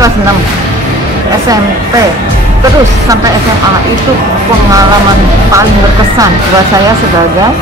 kelas 6 SMP terus sampai SMA. Itu pengalaman paling berkesan buat saya sebagai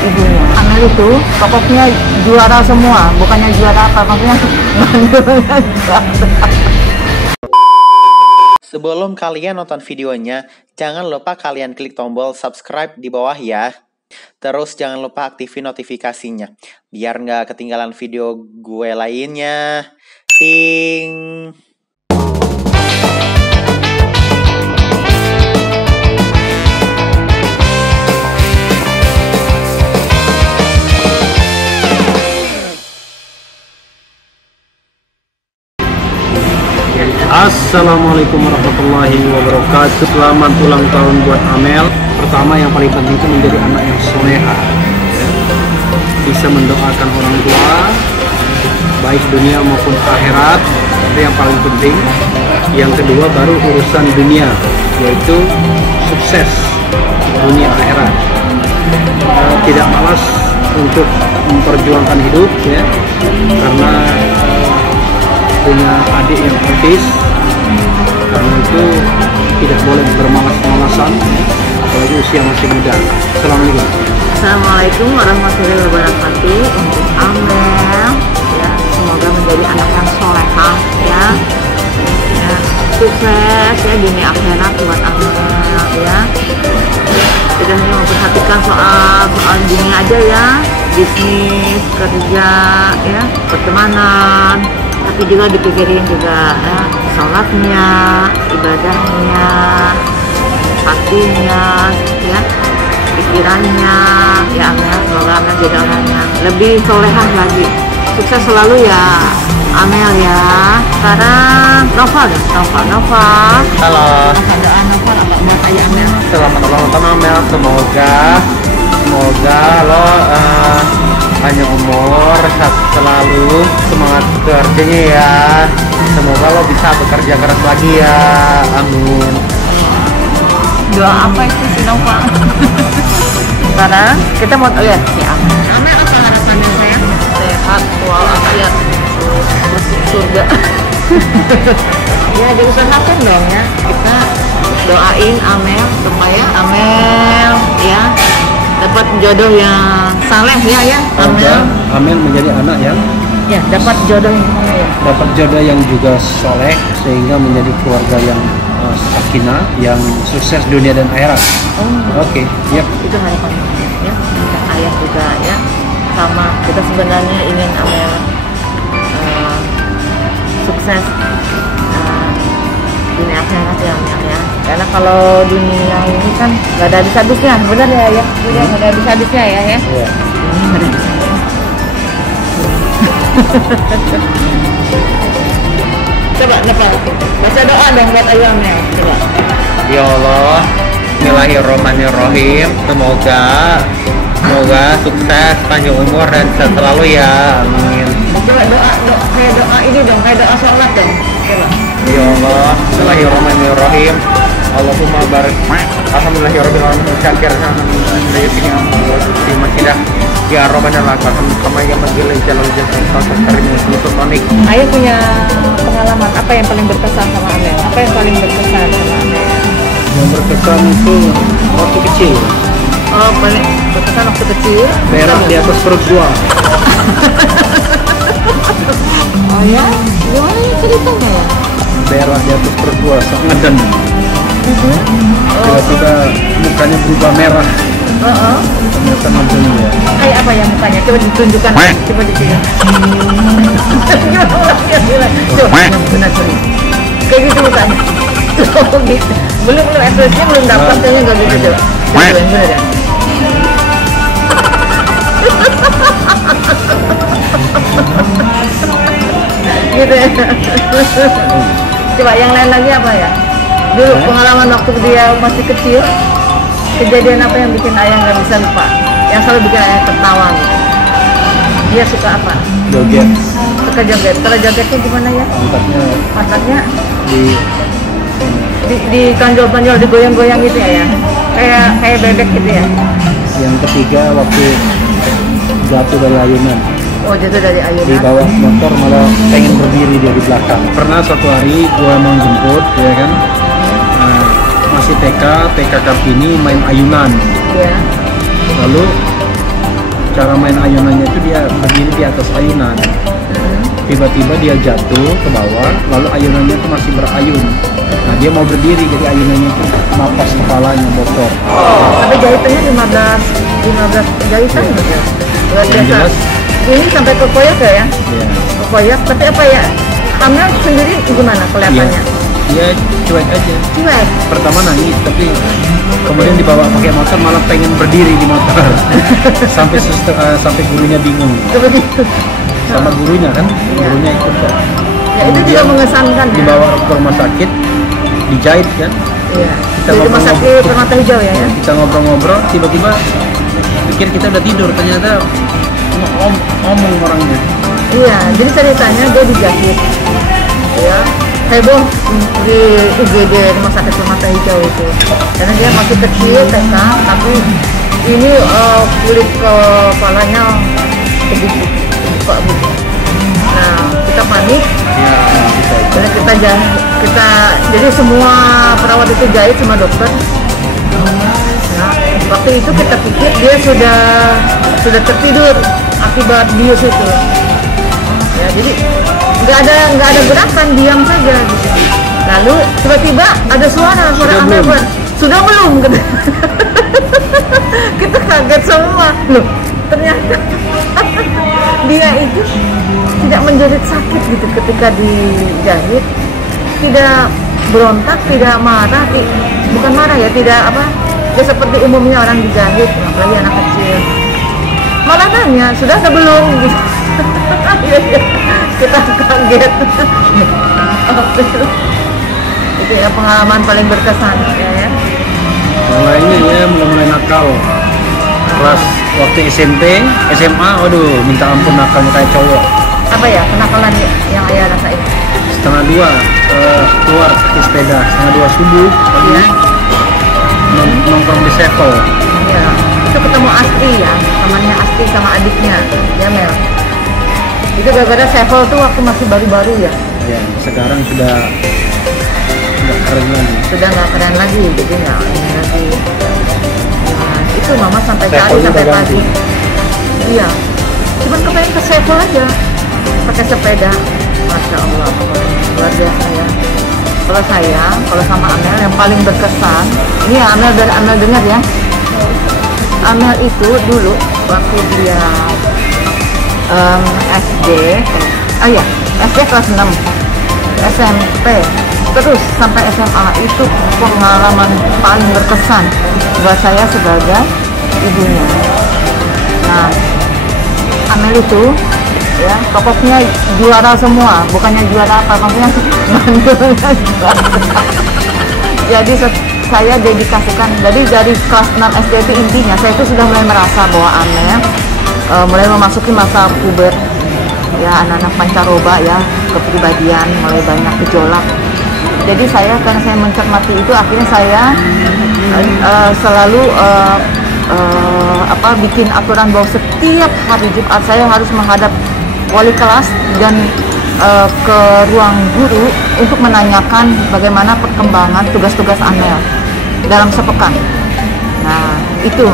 ibunya. Amel itu pokoknya juara semua, bukannya juara apa, maksudnya bandulnya juara. Sebelum kalian nonton videonya, jangan lupa kalian klik tombol subscribe di bawah ya. Terus jangan lupa aktifin notifikasinya, biar nggak ketinggalan video gue lainnya. Ting! Assalamualaikum warahmatullahi wabarakatuh. Selamat ulang tahun buat Amel. Pertama, yang paling penting itu menjadi anak yang soleha, bisa mendoakan orang tua baik dunia maupun akhirat, itu yang paling penting. Yang kedua baru urusan dunia, yaitu sukses dunia akhirat. Tidak malas untuk memperjuangkan hidup ya, karena punya adik yang autis. Karena itu tidak boleh bermalas-malasan, apalagi usia masih muda. Assalamualaikum. Assalamualaikum warahmatullahi wabarakatuh. Untuk Amel ya, semoga menjadi anak yang solehah ya, sukses ya dunia akhirat buat Amel ya. Tidak hanya memperhatikan soal dunia aja ya, bisnis, kerja ya, pertemanan, tapi juga dipikirin juga ya, sholatnya, ibadahnya, hatinya ya, pikirannya ya. Amel, semoga Amel jadi orang yang lebih solehah lagi. Sukses selalu ya Amel ya. Sekarang Noval dong, Noval. Halo. Doa Noval apa buat ayah Amel? Selamat ulang tahun Amel. Semoga lo panjang umur, sehat selalu, semangat kerjanya ya. Semoga lo bisa bekerja keras lagi ya. Amin. Doa apa itu sih Noval? Sekarang kita mau lihat si Amel. Amel apa harapannya sayang? Sehat walafiat, masuk surga. Ya diusahakan dong ya. Kita doain Amel supaya Amel ya dapat jodoh yang saleh ya. Amel menjadi anak yang Dapat jodoh yang gimana ya? dapat jodoh yang juga soleh, sehingga menjadi keluarga yang sakinah, yang sukses dunia dan akhirat. Oke, yep. Itu harapan ya. Kita ayah juga ya. Sama kita sebenarnya ingin Amel sukses dunia akhirat ya Amel ya. Karena kalau dunia ini kan nggak ada habis-habisnya, benar ya? Nggak ada habis-habisnya ya. Yeah. Ini nggak ada habis-habisnya. Coba baca doa dong buat ayah Amel. Coba. Ya Allah, Bismillahirrahmanirrahim. Semoga sukses, panjang umur dan sehat selalu ya. Amin. Coba doa kayak doa ini dong, kayak doa sholat dong. Coba. Ya Allah, Bismillahirrahmanirrahim. Allahumma barik. Alhamdulillahirrahmanirrahim. Syakir masjidah. Ya Rabbana lakal hamd kama yanbaghi li jalali wajhika karimik. Ayah punya pengalaman apa yang paling berkesan sama Amel? Apa yang paling berkesan sama Amel? Yang berkesan itu waktu kecil, Oh, paling berkesan waktu kecil. merah di atas perut gua. Oh ya? Gimana ya ceritanya ya? Merah di atas perut gua, sok ngeden. Tiba-tiba mukanya berubah merah. Ternyata ngeden ya. Kayak apa ya mukanya? Coba ditunjukkan. Coba ditunjukkan. Coba benar sorry. Kayak gitu mukanya. Oh, gitu. Belum ekspresinya belum dapat, kayaknya nggak gitu coba. Coba yang benar ya. Gitu ya. Coba yang lain lagi apa ya? Dulu pengalaman waktu dia masih kecil, kejadian apa yang bikin ayah nggak bisa lupa? Yang selalu bikin ayah tertawa gitu. Dia suka apa? Joget. Suka joget. Kalau jogetnya gimana ya? Pantatnya di tonjol-tonjol, digoyang-goyang gitu ya? Kayak bebek gitu ya? Yang ketiga waktu jatuh dari ayunan. Oh, jatuh dari ayunan. Di bawah motor malah pengen berdiri dia di belakang. Pernah suatu hari gua mau jemput, ya kan, masih TK Kartini main ayunan. Iya. Lalu cara main ayunannya itu dia berdiri di atas ayunan. Tiba-tiba dia jatuh ke bawah, lalu ayunannya itu masih berayun. Nah, dia mau berdiri, jadi ayunannya itu napas kepalanya bocor. Tapi jahitannya 15 jahitan gitu. Luar Yang biasa. jelas, Ini sampai ke koyak ya? ya, Ke koyak, tapi apa ya? Hamil sendiri gimana kelihatannya? dia cuek aja. Cuek. Pertama nangis, tapi kemudian dibawa pakai motor malah pengen berdiri di motor. sampai gurunya bingung. Seperti itu. Sama gurunya kan, Iya. gurunya ikut kan. Ya, itu juga mengesankan ya. Dibawa ke rumah sakit, dijahit kan. Iya. Kita Di rumah sakit ngobrol-ngobrol. Permata Hijau ya? Ya, kita ngobrol-ngobrol, tiba-tiba pikir kita udah tidur, ternyata ngomong orangnya. Iya, jadi ceritanya dia dijahit. Ya, heboh di UGD Rumah Sakit Permata Hijau itu. Karena dia masih kecil TK, tapi ini kulit kepalanya kebuka. Nah, kita panik. Ya, Dan kita jadi semua perawat itu jahit sama dokter. Nah, waktu itu kita pikir dia sudah tertidur akibat bius itu. Ya, jadi nggak ada gerakan, diam saja. Gitu. Lalu tiba-tiba ada suara Amel, sudah belum? Kita kaget semua. Loh, ternyata dia itu tidak menjerit sakit gitu ketika dijahit, tidak berontak, tidak marah, bukan marah ya, tidak apa, ya seperti umumnya orang dijahit, apalagi anak kecil. Malah nanya, sudah atau belum? Gitu. Kita kaget. Itu ya pengalaman paling berkesan ya. yang lainnya ya mulai nakal. Kelas waktu SMP, SMA, waduh, minta ampun nakalnya kayak cowok. Apa ya kenakalan yang ayah rasain? 1:30 keluar pakai sepeda, 1:30 subuh pagi, Ya. nongkrong di Sevel. Ya, itu ketemu Asti ya, temannya Asti sama adiknya, ya Mel. Itu gara-gara Sevel tuh waktu masih baru-baru ya, Ya, sekarang sudah nggak keren lagi. sudah nggak keren lagi, jadi nggak ini lagi. Nah, itu mama sampai cari Sevelnya sampai udah pagi. Iya, cuman kepengen ke Sevel aja, pakai sepeda. Masya Allah, pokoknya luar biasa ya. Kalau sama Amel yang paling berkesan, ini ya Amel dengar ya. Amel itu dulu waktu dia SD, SD kelas 6, SMP, terus sampai SMA itu pengalaman paling berkesan buat saya sebagai ibunya. Nah, Amel itu ya pokoknya juara semua, bukannya juara apa, maksudnya bandulnya juara. Jadi saya dedikasikan, jadi dari kelas 6 SD itu intinya saya itu sudah mulai merasa bahwa Amel mulai memasuki masa puber ya, anak-anak pancaroba ya, kepribadian mulai banyak gejolak. Jadi karena saya mencermati itu, akhirnya saya selalu bikin aturan bahwa setiap hari Jumat saya harus menghadap wali kelas dan ke ruang guru untuk menanyakan bagaimana perkembangan tugas-tugas Amel dalam sepekan. Nah, itu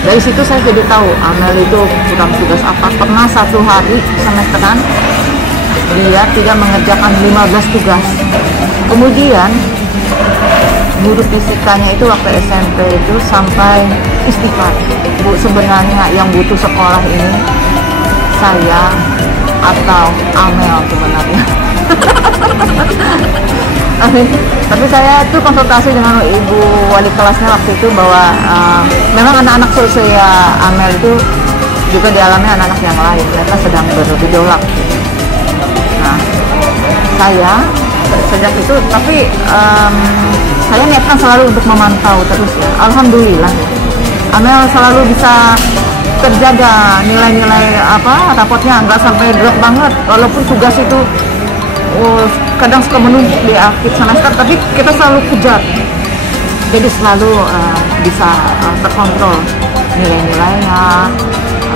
dari situ saya jadi tahu Amel itu kurang tugas apa. Pernah satu hari semesteran dia tidak mengerjakan 15 tugas. Kemudian guru fisikanya itu waktu SMP itu sampai istighfar, Bu, sebenarnya yang butuh sekolah ini saya atau Amel sebenarnya. Tapi saya tuh konsultasi dengan ibu wali kelasnya waktu itu bahwa memang anak-anak seusia Amel itu juga dialami anak-anak yang lain, mereka sedang bergejolak. Nah, saya sejak itu, tapi saya niatkan selalu untuk memantau terus ya. Alhamdulillah Amel selalu bisa terjaga nilai-nilai rapotnya nggak sampai drop banget, walaupun tugas itu kadang suka menumpuk di akhir semester, tapi kita selalu kejar, jadi selalu bisa terkontrol nilai-nilainya,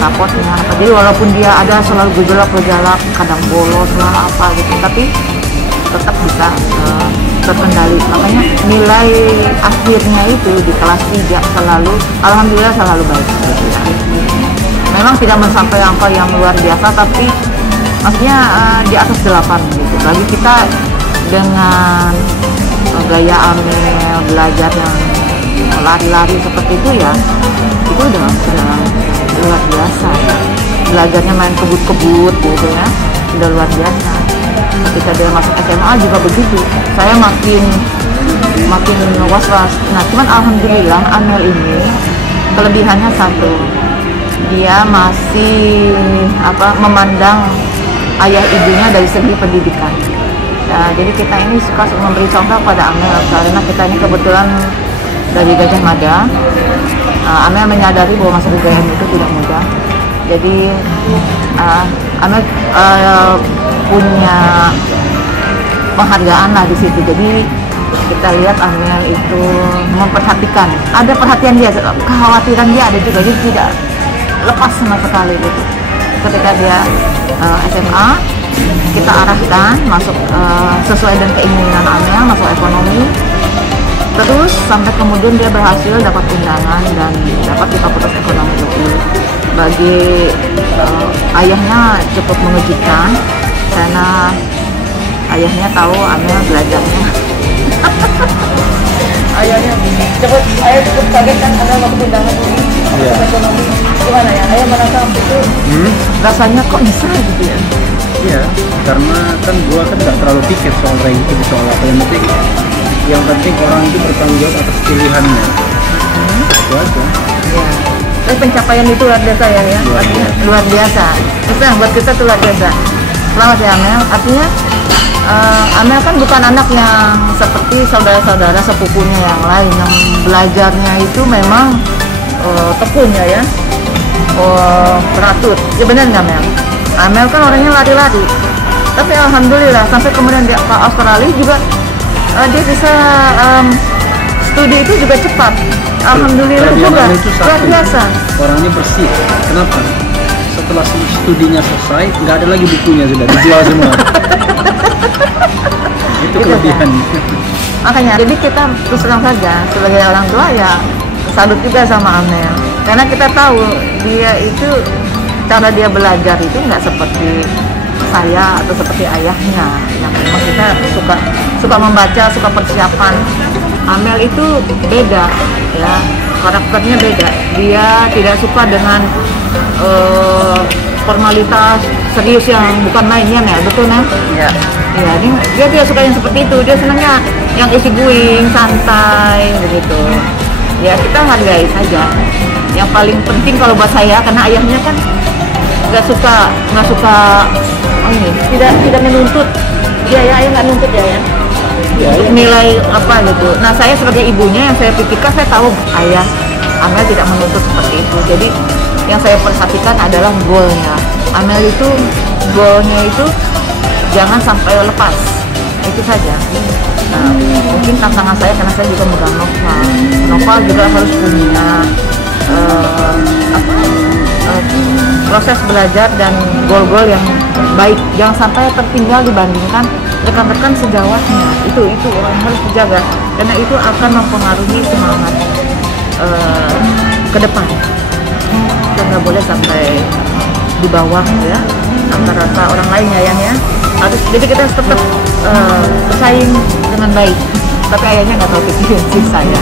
rapotnya apa. Jadi walaupun dia ada selalu gejolak, kadang bolos lah apa gitu, tapi tetap bisa terkendali. Makanya nilai akhirnya itu di kelas 3 selalu, alhamdulillah selalu baik gitu ya. Memang tidak mencapai angka yang luar biasa, tapi maksudnya di atas 8 gitu. Bagi kita dengan gaya Amel belajar yang lari-lari seperti itu ya, itu udah luar biasa ya. Belajarnya main kebut-kebut gitu ya, udah luar biasa. Ketika dia masuk SMA juga begitu, saya makin was-was. Nah cuman alhamdulillah Amel ini kelebihannya satu, dia masih memandang ayah ibunya dari segi pendidikan. Nah, jadi kita ini suka memberi contoh pada Amel karena kita ini kebetulan dari Gajah Mada. Amel menyadari bahwa masuk UGM itu tidak mudah. Jadi Amel punya penghargaan lah di situ. Jadi kita lihat Amel itu memperhatikan, ada perhatian dia, kekhawatiran dia ada juga, jadi tidak lepas sama sekali gitu. Ketika dia SMA, kita arahkan masuk sesuai dengan keinginan Amel, masuk ekonomi. Terus sampai kemudian dia berhasil dapat undangan dan dapat di Fakultas Ekonomi UI. Bagi ayahnya cukup mengejutkan karena ayahnya tahu Amel belajarnya. Ayah cukup kaget kan Amel dapat undangan UI Fakultas Ekonomi. Gimana ya? Ayah merasa waktu itu rasanya kok bisa gitu ya? Iya, karena kan gua kan nggak terlalu pikir soal ranking, soal apa yang penting orang itu bertanggung jawab atas pilihannya. Itu aja. Ya. Tapi pencapaian itu luar biasa ya, artinya luar biasa. Itu yang buat kita tuh luar biasa. Selamat ya Amel. Artinya Amel kan bukan anak yang seperti saudara-saudara sepupunya yang lain yang belajarnya itu memang tekunnya ya, teratur. Ya benar nggak Amel? Amel kan orangnya lari-lari. Tapi alhamdulillah sampai kemudian dia ke Australia juga dia bisa studi itu juga cepat. Alhamdulillah juga luar biasa. Orangnya bersih. Kenapa? Setelah studinya selesai, nggak ada lagi bukunya, sudah dijual semua. Itu kelebihannya. Makanya, jadi kita terus terang saja sebagai orang tua ya salut juga sama Amel. Karena kita tahu dia itu cara dia belajar itu nggak seperti saya atau seperti ayahnya yang memang kita suka membaca, suka persiapan. Amel itu beda ya, karakternya beda. Dia tidak suka dengan formalitas serius yang bukan mainnya ya, betul Mel? Iya. Ya, dia tidak suka yang seperti itu. Dia senangnya yang easy going, santai begitu. Ya kita hargai saja. Yang paling penting kalau buat saya, karena ayahnya kan nggak suka tidak menuntut dia ya, ayah nggak nuntut ya untuk nilai apa gitu. Nah saya sebagai ibunya yang saya pikirkan, saya tahu ayah Amel tidak menuntut seperti itu. Jadi yang saya perhatikan adalah goalnya Amel itu, goalnya itu jangan sampai lepas, itu saja. Nah, mungkin tantangan saya karena saya juga megang novel juga harus punya proses belajar dan goal-goal yang baik, jangan sampai tertinggal dibandingkan rekan-rekan sejawatnya. Itu orang harus dijaga karena itu akan mempengaruhi semangat ke depan. Kita nggak boleh sampai di bawah ya rata-rata orang lainnya ya. Harus, jadi kita harus tetap bersaing dengan baik. Tapi ayahnya nggak tahu pikirin sih saya.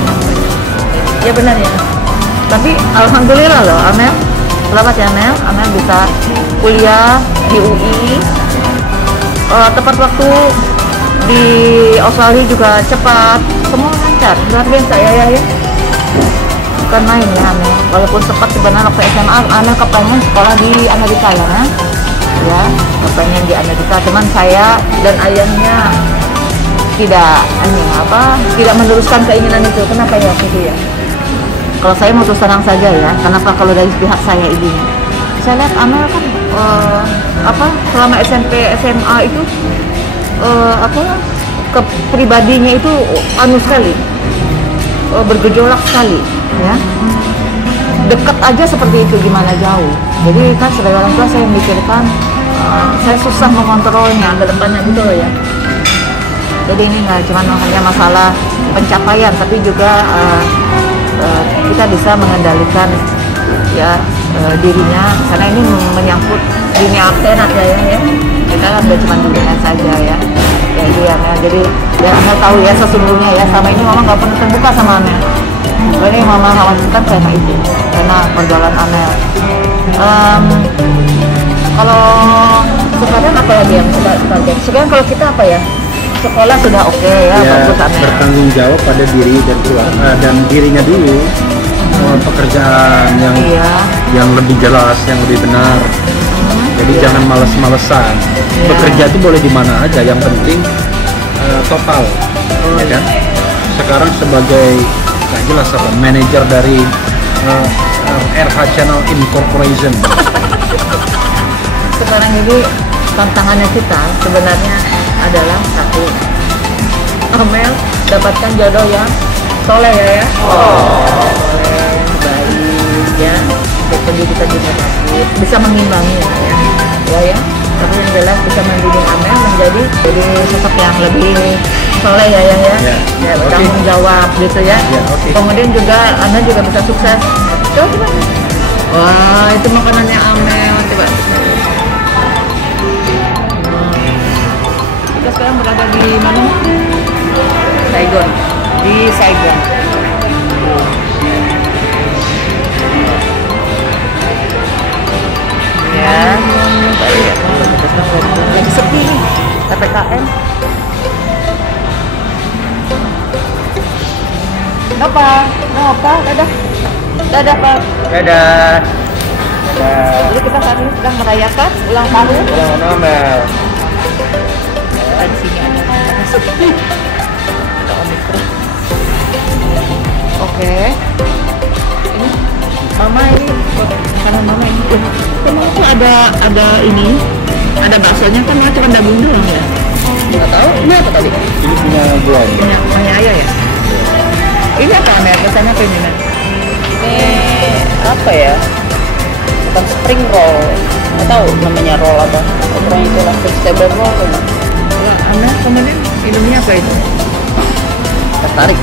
Ya benar ya. Tapi alhamdulillah loh Amel. Selamat ya Amel. Amel bisa kuliah di UI. Tepat waktu, di Australia juga cepat. Semua lancar. Luar biasa ya. Bukan main ya Amel. Walaupun sempat sebenarnya waktu SMA Amel kepengen sekolah di Amerika ya, kepengen di Amerika. Cuman saya dan ayahnya tidak meneruskan keinginan itu. Kenapa ya waktu itu ya? Kalau saya mau terus terang saja ya, kenapa kalau dari pihak saya ibunya, saya lihat Amel kan selama SMP SMA itu kepribadinya itu anu sekali, bergejolak sekali ya. deket aja seperti itu gimana jauh. Jadi kan sebagai orang tua saya memikirkan saya susah mengontrolnya ke depannya gitu loh ya. Jadi ini nggak cuma hanya masalah pencapaian, tapi juga kita bisa mengendalikan ya dirinya, karena ini menyangkut dunia akhirat ya. Kita kan nggak cuma dunia saja ya. Jadi ya Amel tahu ya sesungguhnya ya, sama ini mama nggak pernah terbuka sama Amel. Ini mama khawatirkan karena itu, karena perjalanan Amel. Kalau sekarang apa lagi yang kita target? Sekarang kalau kita apa ya? Sekolah sudah oke ya, bagus Amel. Bertanggung jawab pada diri dan dirinya dulu. Pekerjaan yang lebih jelas, yang lebih benar. Jadi jangan males-malesan. Bekerja itu boleh di mana aja, yang penting total, ya kan? Sekarang sebagai nggak jelas apa manajer dari RH Channel Incorporation. Sekarang ini tantangannya kita sebenarnya adalah satu, Amel dapatkan jodoh yang soleh ya. Soleh, baik ya, berpendidikan juga bagus, bisa mengimbangi ya. Tapi yang jelas bisa mendidik Amel menjadi sosok yang lebih soleh ya, bertanggung jawab gitu ya. Kemudian juga Amel juga bisa sukses. Coba. Wah, itu makanannya Amel, coba. Kita sekarang berada di mana? Saigon. Di Saigon. Ya, baik. Lagi sepi nih, PPKM. Napa, dadah. Dadah, Pak. Dadah. Jadi kita saat ini sedang merayakan ulang tahun. Ulang tahun Amel. Di sini ada sepi. Ada Omikron. Oke. Ini Mama ini makanan Mama ini. Mama tuh ada ini, ada baksonya kan cuma daging doang ya. Nggak tahu. Ini apa tadi? Ini punya gua. Punya ayah ya. Ini apa Amel? Pesannya apa ini? Ini apa ya? Bukan spring roll, nggak tahu namanya roll apa. Pokoknya itulah vegetable roll kan. Ya, Amel kemudian minumnya apa itu? Tertarik.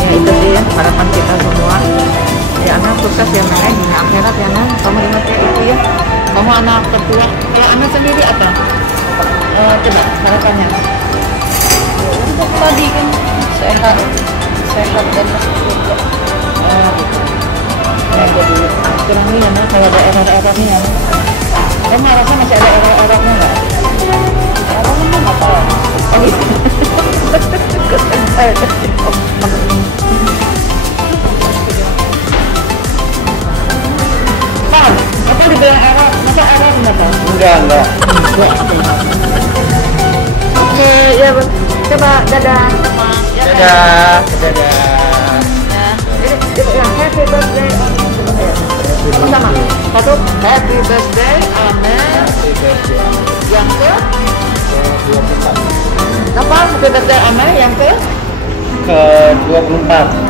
Ya itu sih ya, harapan kita semua. Ya Amel sukses ya Mel, di akhirat ya Mel. Kamu ingat ya itu ya. Kamu anak tertua. Ya Amel sendiri apa? Coba harapannya. Untuk tadi kan sehat dan masuk surga. Ya jadi kurang ini ya Mel, kayak ada error-errornya ya. Kamu rasa masih ada error-errornya nggak? Errornya nggak tahu. Oh gitu. Pak, apa dibilang error? Masa error nggak tahu? Enggak. Oke, ya coba dadah. Dadah. Jadi yang happy birthday. Sama. Satu, happy birthday Amel. Yang ke? Apa? Happy birthday Amel yang ke? Ke 24.